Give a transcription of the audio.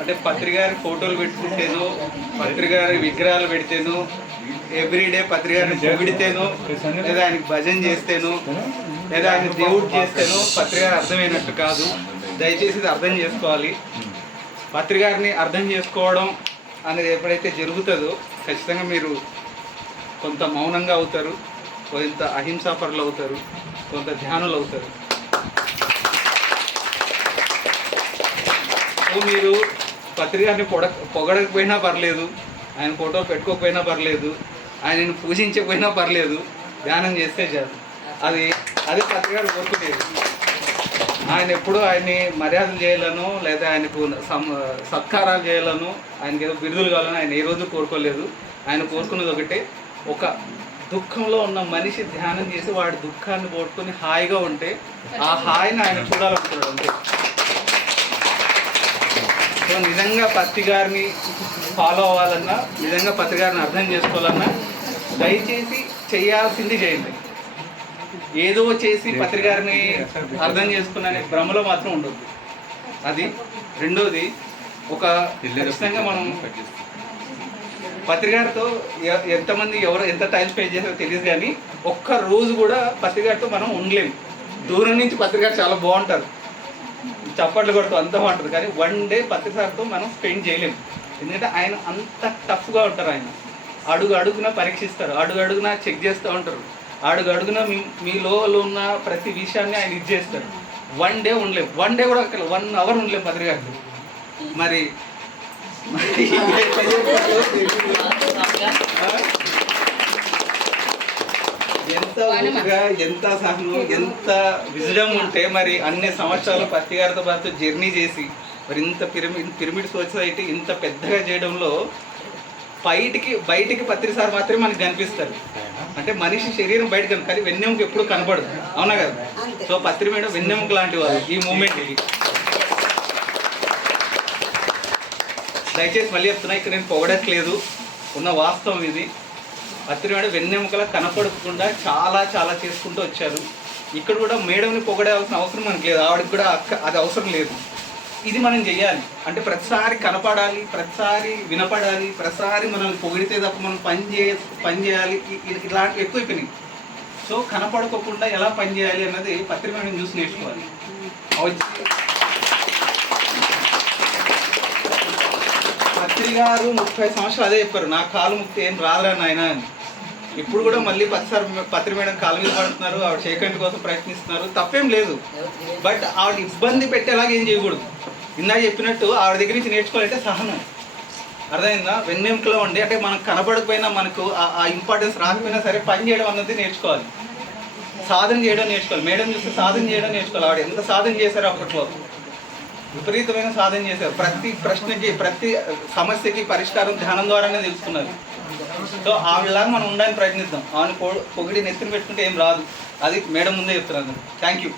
అంటే పత్రికారి ఫోటోలు పెట్టుకుంటేను, పత్రికారి విగ్రహాలు పెడితేను, ఎవ్రీడే పత్రికారిని పొగిడితేను, లేదా ఆయనకి భజన చేస్తేను, లేదా ఆయన దేవుడు చేస్తేను పత్రికారి అర్థమైనట్టు కాదు. దయచేసి ఇది అర్థం చేసుకోవాలి. పత్రికారిని అర్థం చేసుకోవడం అనేది ఎప్పుడైతే జరుగుతుందో ఖచ్చితంగా మీరు కొంత మౌనంగా అవుతారు, కొంత అహింసాపరులు అవుతారు, కొంత ధ్యానులు అవుతారు. సో మీరు పత్రికారిని పొగడకపోయినా పర్లేదు, ఆయన ఫోటో పెట్టుకోకపోయినా పర్లేదు, ఆయనను పూజించకపోయినా పర్లేదు, ధ్యానం చేస్తే చాలు. అది పత్రికారు కోరుకునేది. ఆయన ఎప్పుడూ ఆయన్ని మర్యాదలు చేయాలను, లేదా ఆయనకు సత్కారాలు చేయాలను, ఆయనకి ఏదో బిరుదులు కావాలని ఆయన ఏ రోజు కోరుకోలేదు. ఆయన కోరుకున్నది ఒకటే, ఒక దుఃఖంలో ఉన్న మనిషి ధ్యానం చేసి వాడి దుఃఖాన్ని పోట్టుకొని హాయిగా ఉంటే ఆ హాయిని ఆయన చూడాలనుకున్నాడు అంతే. సో నిజంగా పత్రికారిని ఫాలో అవ్వాలన్నా, నిజంగా పత్రికారిని అర్థం చేసుకోవాలన్నా దయచేసి చేయాల్సింది చేయండి. ఏదో చేసి పత్రికారిని అర్థం చేసుకునే భ్రమలో మాత్రం ఉండదు. అది రెండోది, ఒక ఖచ్చితంగా మనం పత్రికారితో ఎంతమంది ఎంత టైం స్పెండ్ చేస్తారో తెలియదు, కానీ ఒక్క రోజు కూడా పత్రికారితో మనం ఉండలేము. దూరం నుంచి పత్రికారు చాలా బాగుంటారు, చప్పట్లు కొడుతూ అంతా బాగుంటుంది, కానీ వన్ డే పత్రికారితో మనం స్పెండ్ చేయలేము. ఎందుకంటే ఆయన అంత టఫ్గా ఉంటారు. ఆయన అడుగు అడుగున పరీక్షిస్తారు, అడుగు అడుగున చెక్ చేస్తూ ఉంటారు, అడుగు అడుగున మీలో ఉన్న ప్రతి విషయాన్ని ఆయన ఇది చేస్తారు. వన్ డే ఉండలేము, వన్ డే కూడా 1 అవర్ ఉండలేము పత్రికారితో. మరి ఎంత ఓపిక, ఎంత సహనం, ఎంత విజడమ్ ఉంటే మరి అన్ని సంవత్సరాలు పత్రికారితో పాటు జర్నీ చేసి మరి ఇంత పిరమిడ్ సొసైటీ ఇంత పెద్దగా చేయడంలో బయటికి పత్రిసారి మాత్రమే మనకు కనిపిస్తారు. అంటే మనిషి శరీరం బయట కానీ వెన్నెముక ఎప్పుడు కనపడదు, అవునా కదా? సో పత్రి మేడం వెన్నెముక లాంటి వాళ్ళు ఈ మూమెంట్కి. దయచేసి మళ్ళీ చెప్తున్నా, ఇక్కడ నేను పొగడట్లేదు, ఉన్న వాస్తవం ఇది. పత్రి మేడం వెన్నెముకలా కనపడకుండా చాలా చాలా చేసుకుంటూ వచ్చారు. ఇక్కడ కూడా మేడంని పొగడాల్సిన అవసరం మనకు లేదు, ఆవిడకి కూడా అది అవసరం లేదు. ఇది మనం చెయ్యాలి. అంటే ప్రతిసారి కనపడాలి, ప్రతిసారి వినపడాలి, ప్రతిసారి మనల్ని పొగిడితే తప్ప మనం పని చేయాలి, ఇలాంటివి ఎక్కువైపోయినాయి. సో కనపడుకోకుండా ఎలా పని చేయాలి అన్నది పత్రి మేడం చూసి నేర్చుకోవాలి. పత్రి గారు 30 సంవత్సరాలు అదే చెప్పారు, నా కాలు ముక్తి ఏం రాదురా నాయన అని. ఇప్పుడు కూడా మళ్ళీ పత్రి మేడం కాలు మీద పడుతున్నారు, ఆవిడ షేకండ్ కోసం ప్రయత్నిస్తున్నారు, తప్పేం లేదు. బట్ ఆవిడ ఇబ్బంది పెట్టేలాగా ఏం చేయకూడదు. ఇందాక చెప్పినట్టు ఆవిడ దగ్గర నుంచి నేర్చుకోవాలంటే సహనం. అర్థమైందా? వెన్నెముకలో ఉండి, అంటే మనకు కనపడకపోయినా, మనకు ఆ ఇంపార్టెన్స్ రాకపోయినా సరే పని చేయడం అన్నది నేర్చుకోవాలి, సాధన చేయడం నేర్చుకోవాలి. మేడం చూస్తే సాధన చేయడం నేర్చుకోవాలి. ఆవిడ ఎంత సాధన చేశారో అప్పట్లో, విపరీతమైన సాధన చేశారు. ప్రతి ప్రశ్నకి, ప్రతి సమస్యకి పరిష్కారం ధ్యానం ద్వారానే తెలుసుకున్నారు. సో ఆవిడలాగా మనం ఉండడానికి ప్రయత్నిద్దాం. ఆమెను పొగిడి నెత్తిన పెట్టుకుంటే ఏం రాదు, అది మేడం ముందే చెప్తున్నారు. Thank you.